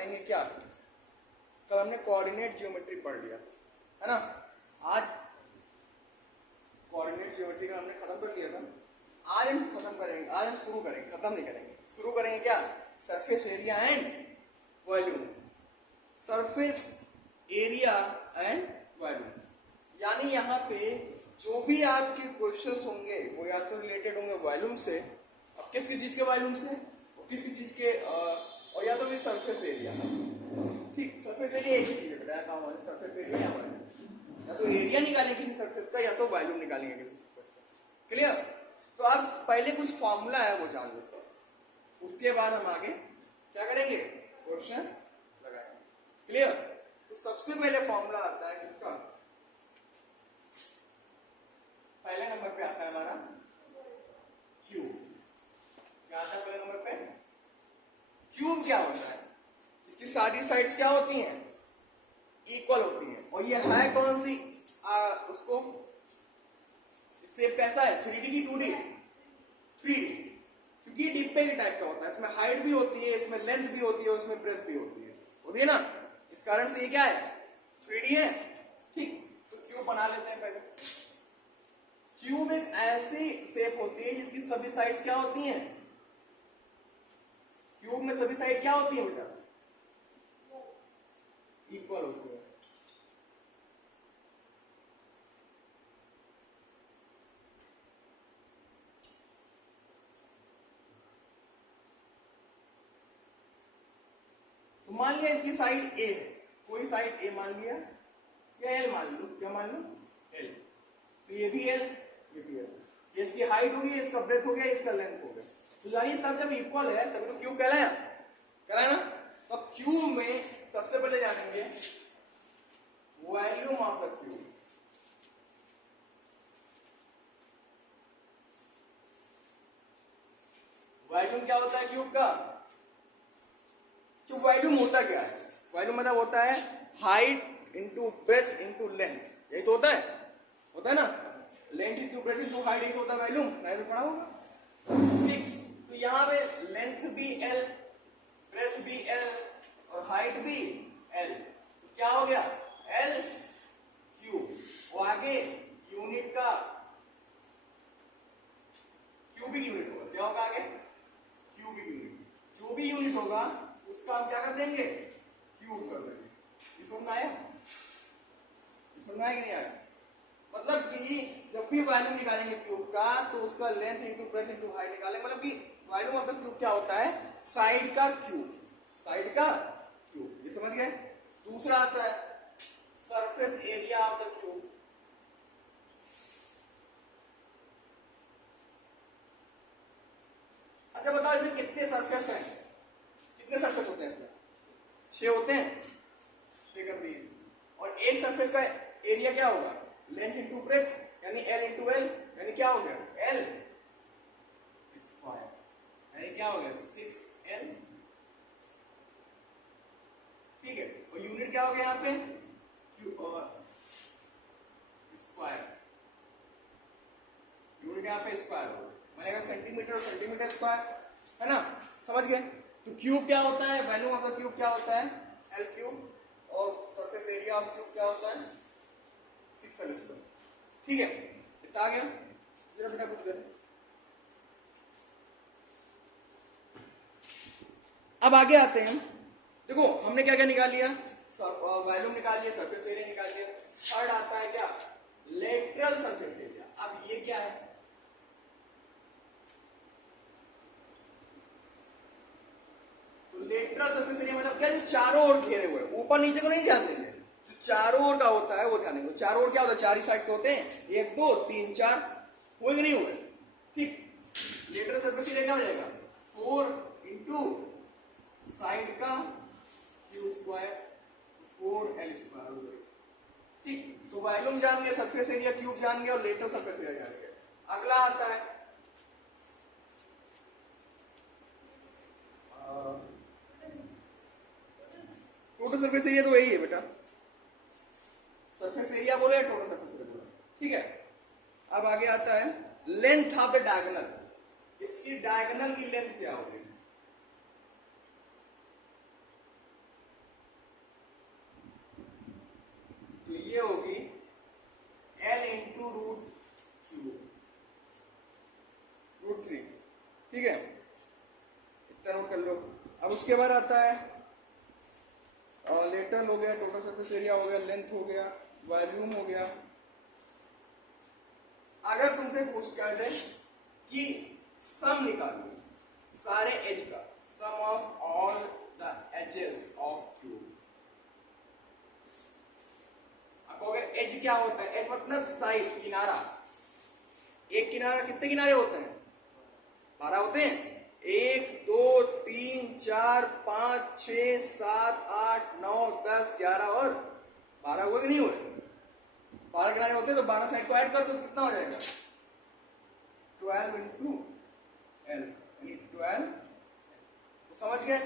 करेंगे क्या, कल हमने कोऑर्डिनेट ज्योमेट्री पढ़ लिया है ना, आज कोऑर्डिनेट ज्योमेट्री का हमने खत्म कर लिया था। आज हम खत्म करेंगे, आज हम शुरू करेंगे, खत्म नहीं करेंगे, शुरू करेंगे क्या, surface area and volume. Surface area and volume यानी यहाँ पे जो भी आपके क्वेश्चंस होंगे वो या तो रिलेटेड होंगे वॉल्यूम से, अब किस किस चीज के वॉल्यूम से, और किस किस चीज के और या तो फिर सरफेस एरिया। ठीक, सरफेस एरिया एक ही चीज है बेटा, काम वाले सरफेस एरिया या वॉल्यूम, या तो एरिया निकालेंगे किसी सरफेस का या तो वॉल्यूम निकालेंगे किसी सरफेस का। क्लियर? तो आप पहले कुछ फॉर्मूला है वो जान लो, उसके बाद हम आगे क्या करेंगे, क्वेश्चंस लगाएंगे। क्लियर? तो सबसे पहले फॉर्मूला आता है किसका, पहले नंबर पे आता है हमारा क्यूब। क्या आता है पहले नंबर पे, क्यूब। क्या होता है, इसकी सारी साइड्स क्या होती हैं, इक्वल होती हैं, और ये है कौन सी, उसको शेप कैसा है, 3D की 2D, 3D, क्योंकि डिब्बे के टाइप का होता है, इसमें हाइट भी होती है, इसमें लेंथ भी होती है, उसमें ब्रेथ भी होती है ना, इस कारण से ये क्या है, 3D है। ठीक, तो क्यूब बना लेते हैं पहले। क्यूब एक ऐसी शेप होती है जिसकी सभी साइड्स क्या होती हैं, क्यूब में सभी साइड क्या होती है बेटा, इक्वल होती है। तो मान लिया इसकी साइड ए है, कोई साइड ए मान लिया या एल मान लो, क्या मान लो, एल, तो ये भी एल, ये भी एल, ये इसकी हाइट हो गई, इसका ब्रेथ हो गया, इसका लेंथ हो गया, तो यानी सब जब इक्वल है तब तो क्यूब कहलाया, कहलाया ना। तो क्यूब में सबसे पहले जानेंगे volume of the cube. Volume क्या होता है क्यूब का, तो वॉल्यूम होता क्या है, वॉल्यूम मतलब होता है height into breadth into length, यही तो होता है ना, length into breadth into height, यही तो होता है वॉल्यूम, नहीं तो पढ़ा होगा। ठीक, तो यहाँ पे लेंथ भी एल, ब्रेथ भी एल और हाइट भी एल, तो क्या हो गया, एल क्यूब। और आगे यूनिट का क्यूबिक यूनिट होगा, क्या होगा आगे, क्यूबिक यूनिट, जो भी यूनिट होगा उसका हम क्या कर देंगे, क्यूब कर देंगे। ये समझ में आया, समझ में आया कि नहीं आया, मतलब कि जब भी वॉल्यूम निकालेंगे क्यूब का तो उसका length into breadth into height निकालेंगे, मतलब कि वॉल्यूम ऑफ द क्यूब क्या होता है, साइड का क्यूब, साइड का क्यूब, ये समझ गए। दूसरा आता है surface area of the cube. अच्छा बताओ इसमें कितने सरफेस हैं, कितने सरफेस होते हैं इसमें, 6 होते हैं, 6 कर दिए, और एक सरफेस का एरिया क्या होगा, लेंथ इंटू ब्रेथ यानी एल इंटू एल, यानी क्या हो गया, एल स्क्वायर, यानी क्या हो गया, 6L। ठीक है, और यूनिट क्या हो गया यहाँ पे, क्यूब और स्क्वायर, यूनिट यहाँ पे स्क्वायर होगा, बनेगा सेंटीमीटर और सेंटीमीटर स्क्वायर, है ना, समझ गए। तो क्यूब क्या होता है, वॉल्यूम ऑफ द क्यूब क्या होता है, एल क्यूब, और सरफेस एरिया ऑफ क्यूब क्या होता है, 6L स्क्वायर। ठीक है, इतना आ गया, जरा बेटा कुछ करें। अब आगे आते हैं, देखो हमने क्या क्या निकाल लिया, वॉल्यूम निकाल लिया, सरफेस एरिया निकाल लिया, थर्ड आता है क्या, लेटरल सरफेस एरिया। अब ये क्या है, तो लेटरल सरफेस एरिया मतलब क्या, जो चारों ओर घेरे हुए, ऊपर नीचे को नहीं ध्यान देंगे, जो चारों ओर का होता है वो ध्यान देंगे। चारों ओर क्या होता है, 4 ही साइड के होते हैं, 1 2 3 4, हुए कि नहीं हुए। ठीक, लेटरल सरफेस एरिया क्या हो जाएगा, 4 इंटू साइड का क्यूब स्क्वायर, 4L स्क्वायर हो जाएगा। ठीक, तो वॉल्यूम जान गए, सरफेस एरिया क्यूब जान गए और लेटरल सरफेस एरिया जान गए। अगला आता है टोटल सरफेस एरिया, तो वही है बेटा, सरफेस एरिया बोले टोटल सरफेस एरिया बोले। ठीक है, अब आगे आता है लेंथ ऑफ द डायगोनल, इसकी डायगोनल की लेंथ क्या होगी, ठीक है, इतना नोट कर लो। अब उसके बाद आता है लेटरल हो गया, टोटल सरफेस एरिया हो गया, लेंथ हो गया, वॉल्यूम हो गया। अगर तुमसे पूछ कर दे कि सम निकालो सारे एज का, sum of all the edges of cube, कहोगे एज क्या होता है? एज मतलब साइड, किनारा। एक किनारा, कितने किनारे होते हैं? 12 होते हैं। 1 2 3 4 5 6 7 8 9 10 11 और 12 हुए कि नहीं हुए? 12 किनारे होते हैं, तो 12 साइड को ऐड कर दो तो कितना हो जाएगा? 12 इंटू एल, यानी 12। तो समझ गए?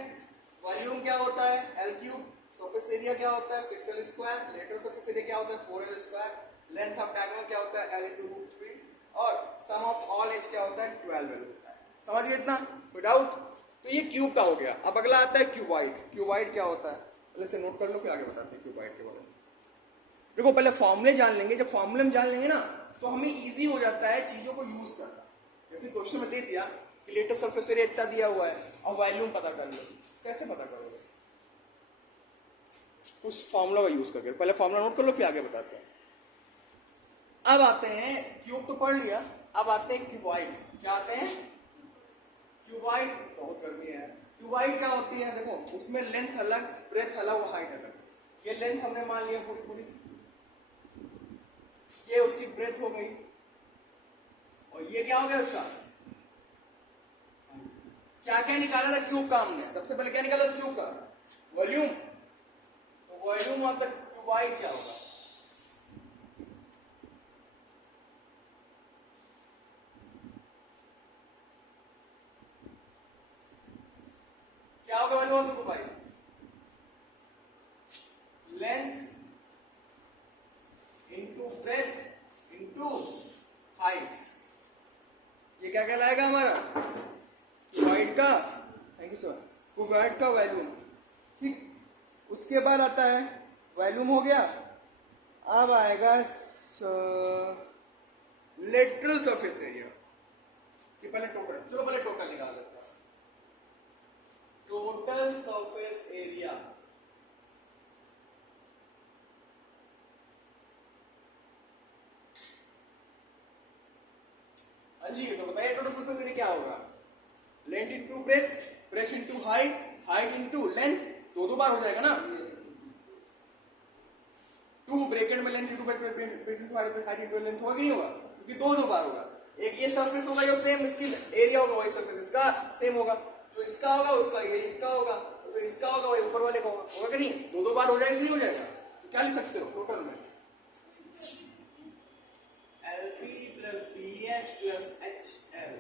वॉल्यूम क्या होता है? L cube. सरफेस एरिया क्या होता है? 6l square. Lateral surface area क्या होता है? 4l square. Length of diagonal क्या होता है? l into root 3। और सम ऑफ ऑल एज क्या होता है? 12l होता है। समझ गए इतना? कोई डाउट? तो ये क्यूब का हो गया। अब अगला आता है क्यूबॉइड। क्यूबॉइड क्या होता है? पहले से नोट कर लो, फिर आगे बताते हैं क्यूबॉइड के बारे में। देखो, पहले फॉर्मूले जान लेंगे। जब फॉर्मूले में जान लेंगे ना, तो हमें इजी हो जाता है चीजों को यूज करना। जैसे क्वेश्चन में दे दिया कि लेटरल सरफेस एरिया इतना दिया हुआ है और वॉल्यूम पता कर लो, कैसे पता करोगे? कुछ फॉर्मूला का यूज करके। पहले फॉर्मूला नोट कर लो, फिर आगे बताते हैं। अब आते हैं, क्यूब तो पढ़ लिया, अब आते हैं क्यूबॉइड। क्या आते हैं? क्यूबॉइड। बहुत गर्मी है। क्यूबॉइड क्या होती है? देखो, उसमें लेंथ अलग, ब्रेथ अलग और हाइट अलग। ये लेंथ हमने मान लिया पूरी पूरी, ये उसकी ब्रेथ हो गई, और ये क्या हो गया उसका? क्या क्या निकाला था क्यूब का हमने? सबसे पहले क्या निकाला था क्यूब का? वॉल्यूम। तो वॉल्यूम ऑफ द क्यूबॉइड क्या होगा? क्या होगा volume of the cuboid? Length into breadth into height. ये क्या कहलाएगा हमारा? क्यूबॉइड का, थैंक यू सर, क्यूबॉइड का वॉल्यूम। ठीक, उसके बाद आता है वॉल्यूम हो गया। अब आएगा लेटरल सरफेस एरिया कि पहले टोटल, चलो पहले टोटल निकाल देते हैं। टोटल सरफेस एरिया जी, तो बताइए टोटल सरफेस एरिया क्या होगा? Length into breadth, breath into height, height into length, दो बार हो जाएगा ना। 2 ब्रैकेट में length into breadth into height into length होगा कि नहीं होगा? क्योंकि दो बार होगा। एक ये सरफेस होगा जो सेम इसकी एरिया होगा, वही सरफेस इसका सेम होगा, तो इसका होगा, उसका ये इसका होगा, तो इसका होगा, वही ऊपर वाले का होगा कि नहीं? दो बार हो जाएगा कि नहीं हो जाएगा? तो क्या लिख सकते हो टोटल में? LP plus BH plus HL,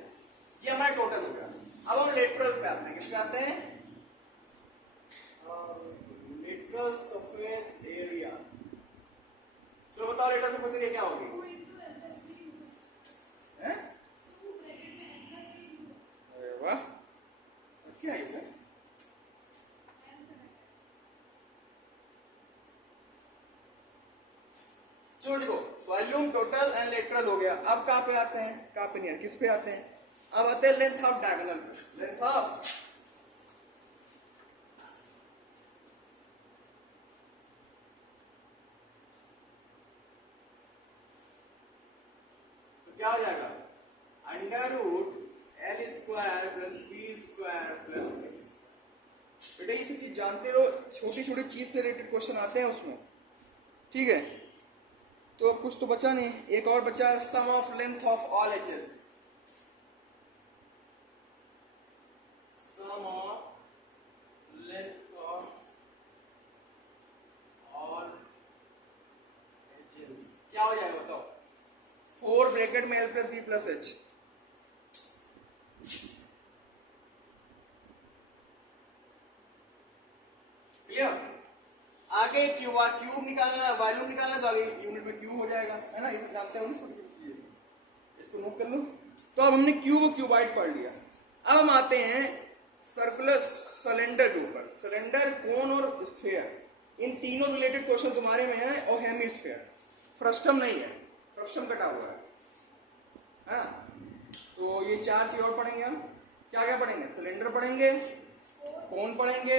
ये हमारा टोटल हो गया। अब हम लेटरल पे आते हैं। किस पे आते हैं? Lateral surface area. चलो बताओ, लेटरल सरफेस एरिया क्या होगी? अरे वाह, क्या है ये? चलो देखो, वॉल्यूम, टोटल एंड लेटरल हो गया। अब कहाँ पे आते हैं? कहाँ पे नहीं, किस पे आते हैं? अब आते हैं length of diagonal. Length of, तो क्या हो जाएगा? Under root L square plus B square plus H square. बेटा ये सब चीज जानते रहो, छोटी छोटी चीज से रिलेटेड क्वेश्चन आते हैं उसमें। ठीक है, तो अब कुछ तो बचा नहीं, एक और बचा है, sum of length of all edges. Sum of length of all edges क्या हो जाएगा बताओ? 4 ब्रैकेट में L plus B plus H. Clear? आगे क्यूब निकालना है, वॉल्यूम निकालना है, तो आगे यूनिट में क्यूब हो जाएगा, है ना? ये जानते हो ना, इसको नोट कर लो। तो अब हमने क्यूब और क्यूबॉइड पढ़ लिया। अब हम आते हैं सर्कुलर सिलेंडर के ऊपर। सिलेंडर, कोन और स्फीयर, इन तीनों रिलेटेड क्वेश्चन तुम्हारे में है, और हेमिस्फीयर। फ्रस्टम नहीं है, फ्रस्टम कटा हुआ है ना? तो ये 4 चीज और पढ़ेंगे हम। क्या क्या पढ़ेंगे? सिलेंडर पढ़ेंगे, कोन पढ़ेंगे,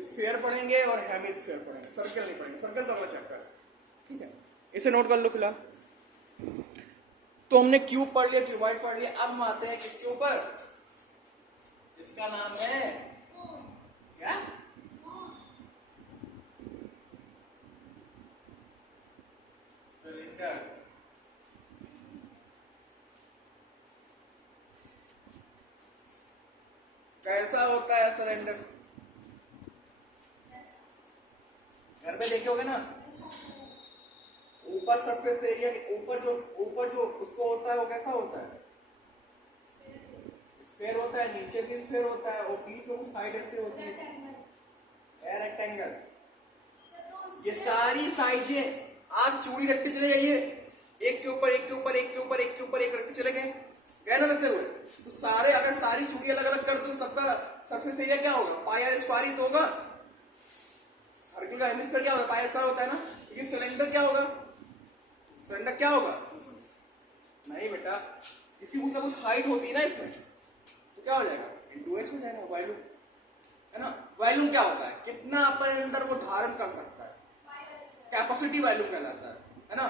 स्फीयर पढ़ेंगे और हेमिस्फीयर पढ़ेंगे। सर्कल नहीं पढ़ेंगे, सर्कल तो अगला चैप्टर है, ठीक है। इसे नोट कर लो फिलहाल। तो हमने क्यूब पढ़ लिया, क्यूबॉइड पढ़ लिया। अब हम आते हैं किसके ऊपर? इसका नाम है क्या? सिलेंडर। कैसा होता है सिलेंडर? घर पे देखे होगे ना, ऊपर सरफेस एरिया के ऊपर जो उसको होता है वो कैसा होता है? स्फीयर होता है, नीचे भी स्फीयर होता है और बीच में कुछ हाइट ऐसे होती है, रेक्टेंगल। ये सारी साइजें आप चूड़ी रखते चले जाइए, एक के ऊपर एक के ऊपर एक के ऊपर एक के ऊपर एक रखते चले गए, गए ना रखते हुए, तो सारे अगर सारी चूड़ी अलग अलग कर दो, सबका सरफेस एरिया क्या होगा? पाई आर स्क्वायर ही तो होगा। सर्कल का हेमिस्फीयर क्या होगा? पाई आर स्क्वायर होता है ना। लेकिन सिलेंडर क्या होगा? सिलेंडर क्या होगा? नहीं बेटा, किसी कुछ ना कुछ हाइट होती है ना इसमें, तो क्या हो जाएगा? इंटू एच हो जाएगा, वॉल्यूम, है ना। वॉल्यूम क्या होता है? कितना अपन अंदर को धारण कर सकता है, कैपेसिटी वॉल्यूम कहलाता है ना।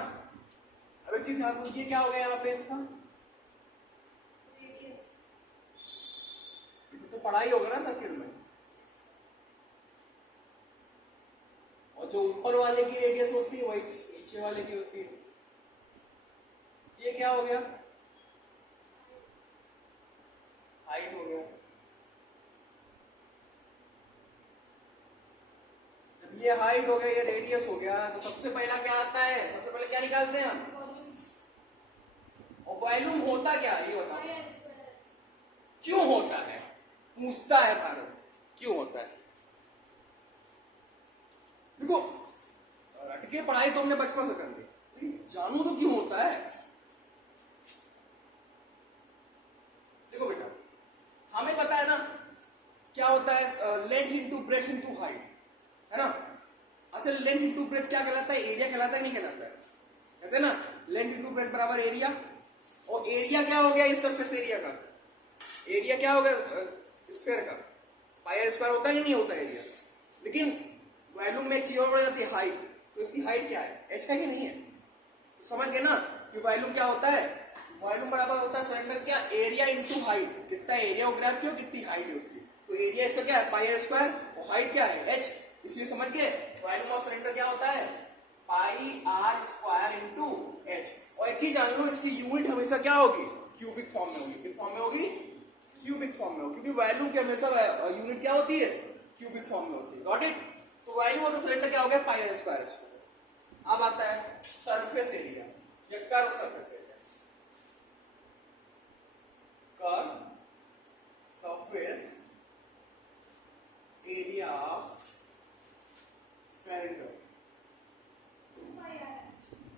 अब एक चीज ध्यान दीजिए, क्या हो गया यहाँ पे इसका? तो पढ़ाई होगा ना सर्किल में, और जो ऊपर वाले की रेडियस होती है वही नीचे वाले की होती है। ये क्या हो गया? हाइट हो गया। जब ये हाइट हो गया, ये रेडियस हो गया, तो सबसे पहला क्या आता है? सबसे पहले क्या निकालते हैं हम? और वॉल्यूम होता क्या, ये बताओ। क्यों होता है? पूछता है भारत, क्यों होता है? देखो, रट के पढ़ाई तो हमने बचपन से कर ली, लेकिन जानू तो क्यों होता है। देखो बेटा, हमें पता है ना क्या होता है, length into breadth into height, है ना। अच्छा, लेंथ इंटू ब्रेथ क्या कहलाता है? एरिया कहलाता है, नहीं कहलाता है? कहते हैं ना, लेंथ इंटू ब्रेथ बराबर एरिया। और एरिया क्या हो गया इस सरफेस एरिया का? एरिया क्या हो गया स्फीयर का? पाई आर स्क्वायर होता है कि नहीं होता एरिया। लेकिन वॉल्यूम में एक चीज और बढ़ जाती है, हाइट। तो इसकी हाइट क्या है? एच है कि नहीं है? तो समझ गए ना कि वॉल्यूम क्या होता है? वॉल्यूम बराबर होता है सिलेंडर क्या? Area into height. कितना एरिया को ग्रैब किया, कितनी हाइट है उसकी। तो एरिया इसका क्या है? पाई आर स्क्वायर, और हाइट क्या है? एच। इसलिए समझ गए वॉल्यूम ऑफ सिलेंडर क्या होता है? पाई आर स्क्वायर इंटू एच। और एक चीज जान लो, इसकी यूनिट हमेशा क्या होगी? क्यूबिक फॉर्म में होगी। किस फॉर्म में होगी? क्यूबिक फॉर्म में होगी, क्योंकि वॉल्यूम की हमेशा यूनिट क्या होती है? क्यूबिक फॉर्म में होती है। Got it? तो वॉल्यूम ऑफ द सिलेंडर क्या हो गया? पाई आर स्क्वायर। अब आता है सरफेस एरिया या curve surface area. Curve surface area of cylinder.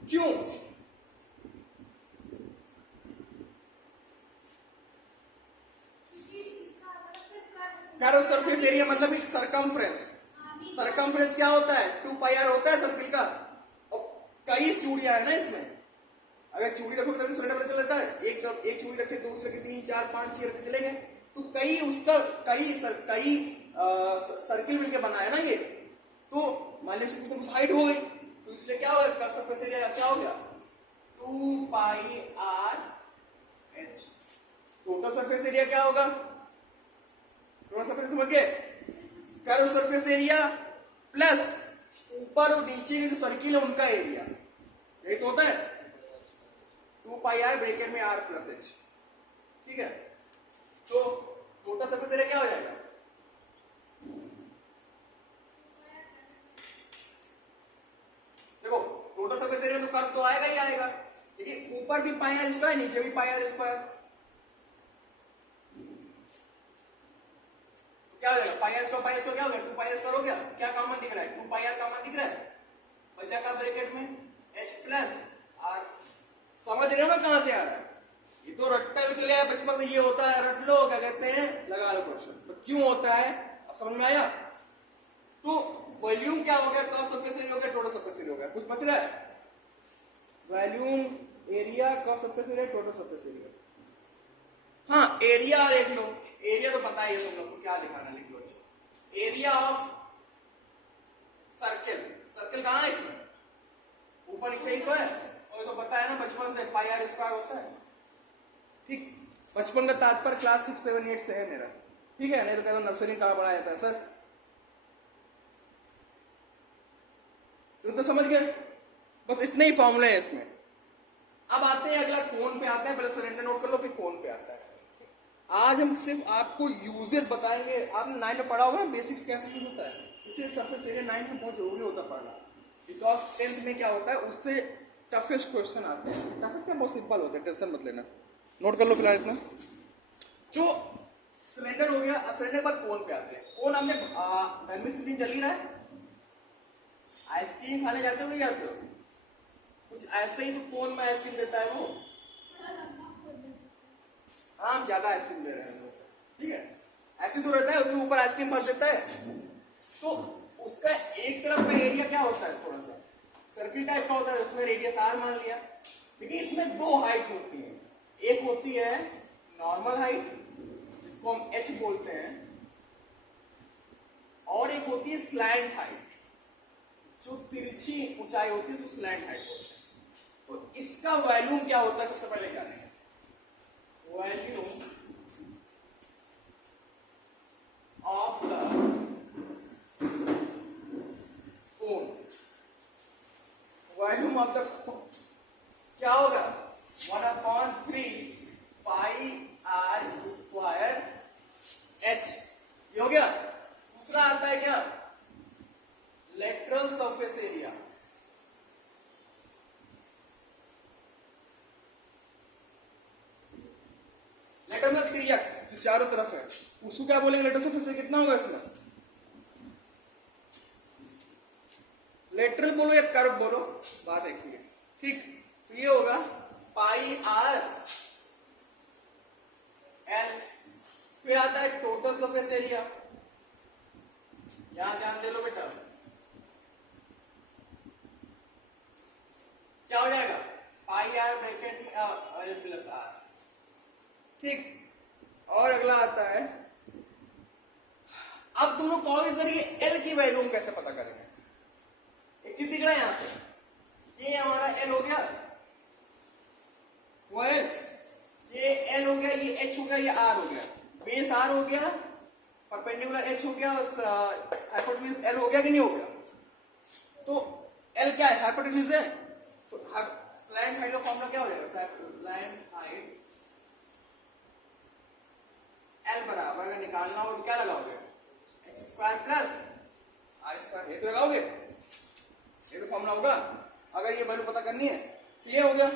क्यों? कर्व सरफेस एरिया मतलब एक सरकमफ्रेंस। सरकमफ्रेंस क्या होता है? 2 पाई आर होता है सर्किल का। और कई चूड़ियां है ना इसमें, अगर चूड़ी रखोगे तो सिलेंडर पता चलता है। एक चूड़ी रखे, दूसरे के 3 4 5 6 रखे चले गए, तो कई उसका कई सर्किल मिलके बना है ना ये। तो मान लीजिए कुछ हाइट हो गई, तो इसलिए क्या होगा? कर्व सरफेस एरिया क्या हो गया? 2 pi R H. Total surface area क्या होगा? टोटल सरफेस समझ गए? कर्व सरफेस एरिया प्लस ऊपर और नीचे के जो सर्किल है उनका एरिया, यही तो होता है। 2 पाई आर ब्रैकेट में आर प्लस एच, ठीक है। तो टोटल सरफेस एरिया क्या हो जाएगा? देखो, टोटल सरफेस एरिया तो कर्व तो आएगा ही आएगा, लेकिन ऊपर भी पाई आर स्क्वायर, नीचे भी पाई आर स्क्वायर, क्या हो जाएगा? पाई आर स्क्वायर क्या हो गया? 2 पाई आर स्क्वायर हो गया। क्या कॉमन दिख रहा है? 2 पाई आर कॉमन दिख रहा है, बचा का ब्रैकेट में एच प्लस आर। समझ रहे हो ना कहां से आ रहा है? ये तो रट्टा भी चले आया बचपन से, ये होता है, रट लो, क्या कहते हैं, लगा लो क्वेश्चन। तो क्यों होता है अब समझ में आया? तो वॉल्यूम क्या हो गया? कर्व सरफेस एरिया हो गया, टोटल सरफेस एरिया हो गया। कुछ बच रहा है? Volume area, curve surface area, total surface area. हाँ, एरिया देख लो, पता है तुम लोग को क्या लिखाना, लिख लो। एरिया ऑफ सर्किल, सर्किल कहाँ है इसमें, ऊपर नीचे ही तो है, और तो पता है ना बचपन से पाई आर स्क्वायर होता है। ठीक, बचपन का तात्पर्य क्लास 6, 7, 8 से है मेरा, ठीक है, नहीं तो कहता नर्सरी कहाँ पढ़ा जाता है सर। तो समझ गए, बस इतने ही फॉर्मूले हैं इसमें। अब आते हैं अगला कोन पे आते हैं, पहले सिलेंडर नोट कर लो फिर कोन पे आता है। आज हम सिर्फ आपको यूजेस बताएंगे, आपने 9 में पढ़ा हुआ है बेसिक्स कैसे यूज होता है, इसलिए सरफेस एरिया 9 में बहुत जरूरी होता है पढ़ना, बिकॉज 10th में क्या होता है उससे टफेस्ट क्वेश्चन आते हैं। टफेस्ट क्या, बहुत सिंपल होता है, टेंशन मत लेना, नोट कर लो फिलहाल इतना। जो सिलेंडर हो गया, अब सिलेंडर के बाद कोन पे आते हैं। कोन हमने गर्मी सीजन चल ही रहा है, आइसक्रीम खाने जाते हो नहीं जाते हो, कुछ ऐसे ही तो कोन में आइसक्रीम देता है वो, हाँ ज्यादा आइसक्रीम दे रहे हैं लोग, ठीक है, ऐसे तो रहता है, उसमें ऊपर आइसक्रीम भर देता है, तो उसका एक तरफ का एरिया क्या होता है, थोड़ा सा सर्किल टाइप का होता है, उसमें रेडियस आर मान लिया। लेकिन इसमें दो हाइट होती है, एक होती है नॉर्मल हाइट जिसको हम एच बोलते हैं, और एक होती है स्लैंट हाइट, जो तिरछी ऊंचाई होती है उसको स्लैंट हाइट बोलते हैं। तो इसका वॉल्यूम क्या होता है सबसे पहले जानेंगे, volume of the cone, volume of the cone क्या होगा, 1/3 पाई आर स्क्वायर एच, ये हो गया। दूसरा आता है क्या, लेटरल सरफेस एरिया, लेटरल मतलब तिर्यक जो चारों तरफ है, उसको क्या बोलेंगे, लेटरल सरफेस एरिया कितना होगा इसमें, लेटरल बोलो या कर्व बोलो, बात एक ही है, ठीक। तो ये होगा पाई आर एल। फिर आता है टोटल सरफेस एरिया, यहां ध्यान दे लो बेटा, क्या हो जाएगा, पाई आर ब्रैकेट में एल प्लस आर, ठीक। और अगला आता है, अब तुम लोग कहोगे सर ये एल की वैल्यू हम कैसे पता करेंगे, एक चीज दिख रहा है यहां पे, ये हमारा एल हो गया, वो एल, ये एल हो गया, ये एच हो गया, ये आर हो गया, बेस आर हो गया, परपेंडिकुलर एच हो गया, हाइपोटेन्यूज एल हो गया कि नहीं हो गया। तो एल क्या है, हाइपोटेन्यूज है, तो स्लैंट हाइट का फॉर्मूला क्या हो जाएगा, स्लैंट हाइट एल बराबर, अगर निकालना हो तो क्या लगाओगे, H square plus R square, ये तो लगाओगे, ये तो फॉर्मूला होगा। अगर ये वैल्यू पता करनी है, क्लियर हो गया।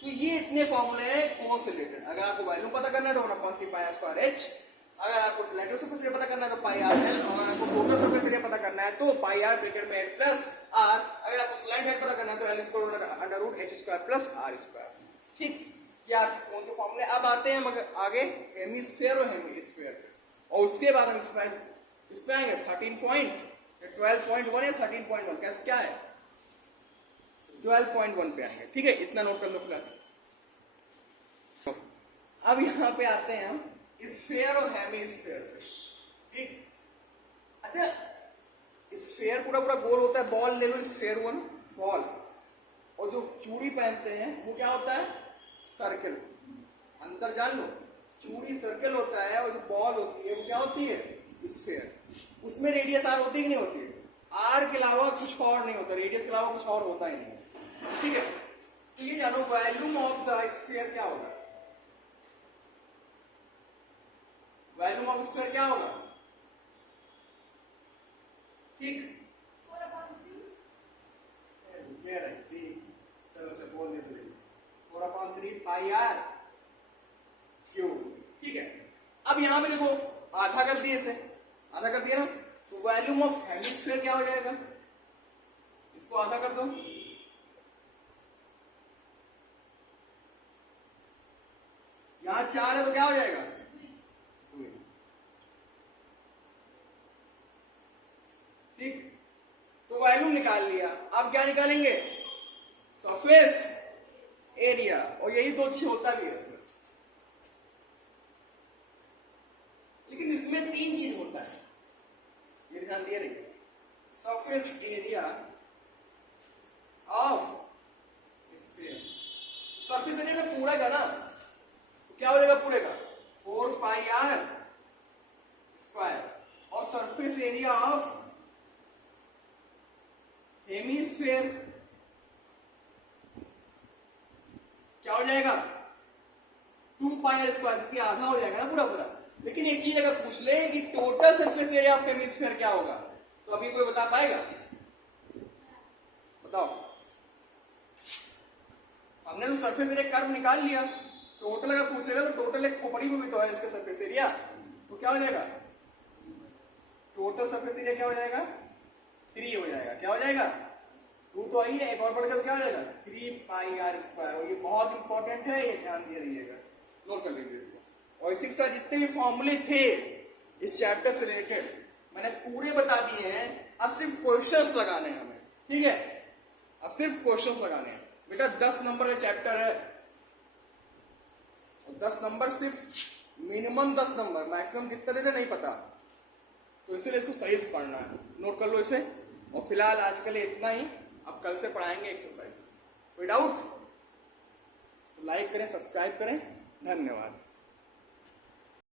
तो ये इतने फॉर्मूले हैं कौन से रिलेटेड, अगर आपको वैल्यू पता करना है तो 1/3 पाई आर स्क्वायर एच, अगर आपको लेटरल सरफेस एरिया पता करना है तो पाई आर एल, अगर आपको टोटल सरफेस एरिया पता करना है तो पाई आर ब्रैकेट में एल प्लस आर, अगर आपको स्लैंट हाइट पता करना है तो L square under root H square plus R square, ठीक। क्या कौन से फॉर्मूले, अब आते हैं मगर आगे हेमिस्फीयर और हेमिस्फीयर, और उसके बाद हम एक्सरसाइज इस पे आएंगे 12.1 या 13.1, कैसे क्या है 12.1 पे आएंगे, ठीक है, इतना नोट कर लो फिलहाल। अब यहाँ पे आते हैं हम स्फीयर और हेमिस्फीयर, ठीक। अच्छा, स्फीयर पूरा पूरा गोल होता है, बॉल ले लो, स्फीयर वन बॉल, और जो चूड़ी पहनते हैं वो क्या होता है, सर्कल, अंतर जान लो, चूड़ी सर्कल होता है और जो बॉल होती है वो क्या होती है, स्फीयर, उसमें रेडियस आर होती है कि नहीं होती है, आर के अलावा कुछ और नहीं होता, रेडियस के अलावा कुछ और होता ही नहीं, ठीक है। तो ये जानो वॉल्यूम ऑफ द स्फीयर क्या होगा, वॉल्यूम ऑफ स्फीयर क्या होगा, ठीक, चलो से बोल दे 4/3 पाई आर क्यूब, ठीक है। अब यहां पे देखो आधा कर दिए, इसे आधा कर दिया ना, तो वॉल्यूम ऑफ हेमिस्फीयर क्या हो जाएगा, इसको आधा कर दो, यहां 4 है तो क्या हो जाएगा, ठीक। तो वॉल्यूम निकाल लिया, अब क्या निकालेंगे, सरफेस एरिया, और यही दो चीज होता भी है इसमें। लेकिन surface area of sphere. Surface area में पूरा का ना, तो क्या हो जाएगा पूरे का 4 पाई आर स्क्वायर, और सरफेस एरिया ऑफ हेमिस्फीयर क्या हो जाएगा 2 पाई आर स्क्वायर, क्योंकि आधा हो जाएगा ना पूरा पूरा। लेकिन एक चीज अगर पूछ ले कि total surface area of hemisphere क्या होगा, तो अभी कोई बता पाएगा? बताओ। हमने तो सरफेस एरिया कर्व निकाल लिया, टोटल अगर पूछ लेगा तो टोटल एक खोपड़ी में भी तो है इसके सरफेस एरिया, तो क्या हो जाएगा टोटल सरफेस एरिया क्या हो जाएगा 3 हो जाएगा। क्या हो जाएगा 2 तो आई है, एक और बढ़कर क्या हो जाएगा 3 पाई आर स्क्वायर। और ये बहुत इंपॉर्टेंट है, ये ध्यान दिया रहिएगा, नोट कर लीजिए इसको। और इसी के साथ जितने भी फॉर्मूले थे इस चैप्टर से रिलेटेड मैंने पूरे बता दिए हैं। अब सिर्फ क्वेश्चंस लगाने हैं हमें, ठीक है? अब सिर्फ क्वेश्चंस लगाने हैं बेटा। 10 नंबर का चैप्टर है, 10 नंबर, सिर्फ मिनिमम 10 नंबर, मैक्सिमम कितना देते नहीं पता, तो इसलिए इसको सही से पढ़ना है, नोट कर लो इसे। और फिलहाल आज के लिए इतना ही, अब कल से पढ़ाएंगे एक्सरसाइज। कोई डाउट तो लाइक करें, सब्सक्राइब करें। धन्यवाद।